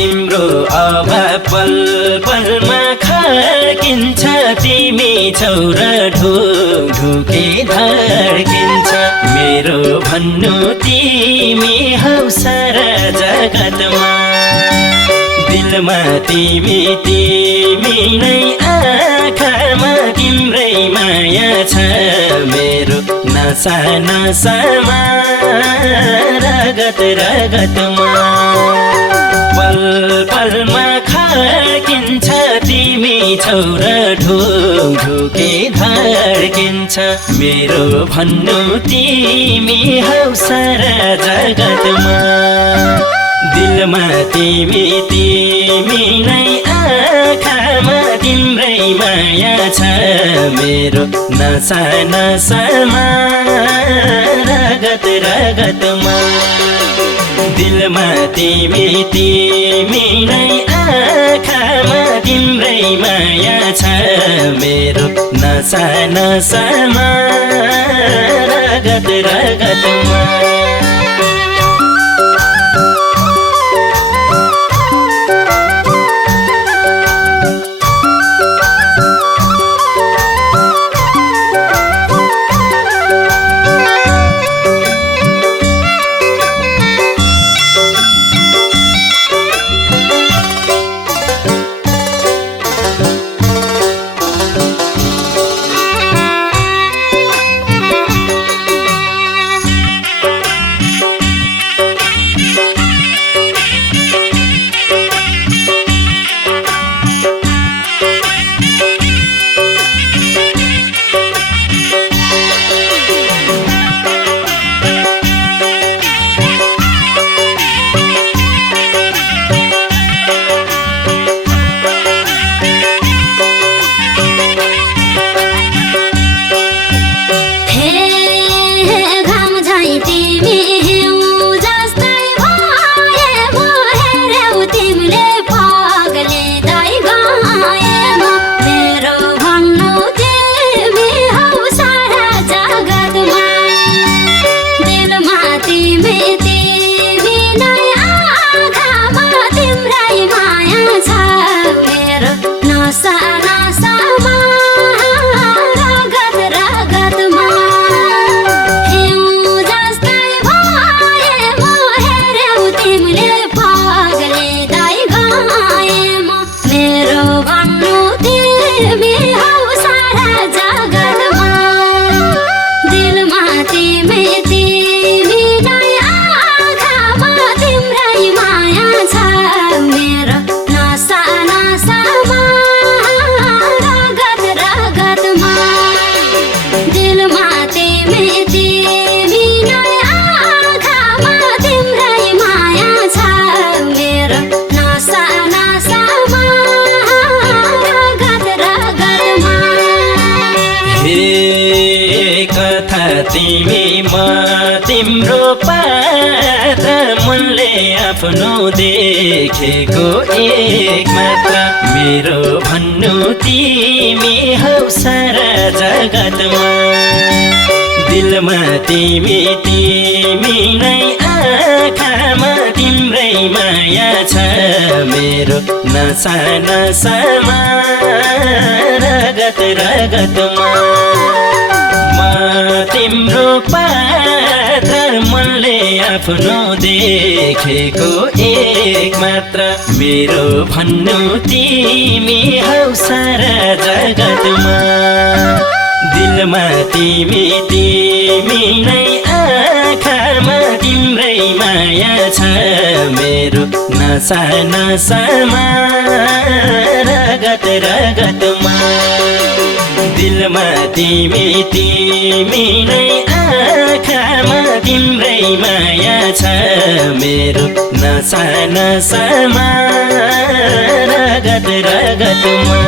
तिम्रो अभाव पल पलमा खर्किन्छ तिमी छौ र ढुकढुकी धड्किन्छ मेरो भन्नु तिमी हौ सारा जगतमा दिलमा तिमी नै आँखामा तिम्रै माया छ मेरो नसा नसामा रगत रगतमा पल पलमा खर्किन्छ तिमी छौ र ढुकढुकी धड्किन्छ मेरो भन्नु तिमी हौ सारा जगतमा दिलमा तिमी नै आँखामा तिम्रै माया छ मेरो नसा नसामा रगत रगतमा दिलमा तिमी नै आँखामा तिम्रै माया छ मेरो नसा नसामा रगत रगतमा तिमी म तिम्रो पात मनले आफ्नो देखेको एक मात्र मेरो भन्नु तिमी हौ सारा जगतमा दिलमा तिमी नै आँखामा तिम्रै माया छ मेरो नसा नसामा रगत रगतमा तिम्रो पात्र मनले आफ्नो देखेको एक मात्र मेरो भन्नु तिमी हौ सारा जगतमा दिलमा तिमी नै आँखामा तिम्रै माया छ मेरो नसा नसामा रगत रगतमा दिलमा तिमी नै आँखामा तिम्रै माया छ मेरो नसा नसामा रगत रगतमा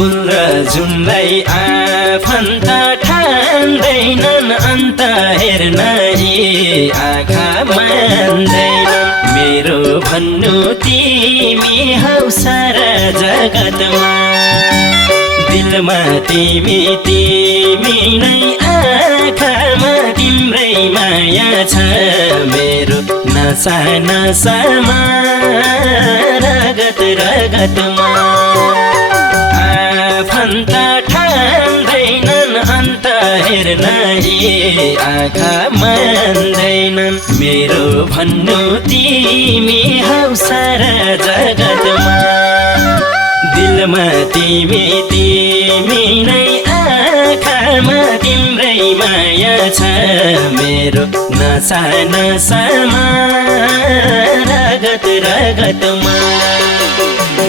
फुल र जुनलाई आफन्त ठान्दैनन् अन्त हेर्न यी आँखा मान्दैनन् मेरो भन्नु तिमी हौ सारा जगतमा दिलमा तिमी नै आँखामा तिम्रै माया छ मेरो नसा नसामा रगत रगतमा आफन्त ठान्दैनन् अन्त हेर्न यी आँखा मान्दैनन् मेरो भन्नु तिमी हौ सारा जगतमा दिलमा तिमी नै आँखामा तिम्रै माया छ मेरो नसा नसामा रगत रगतमा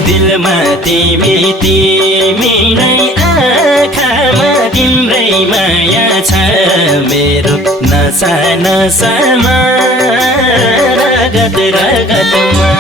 दिलमा तिमी नै आँखामा तिम्रै माया छ मेरो नसा नसामा रगत रगतमा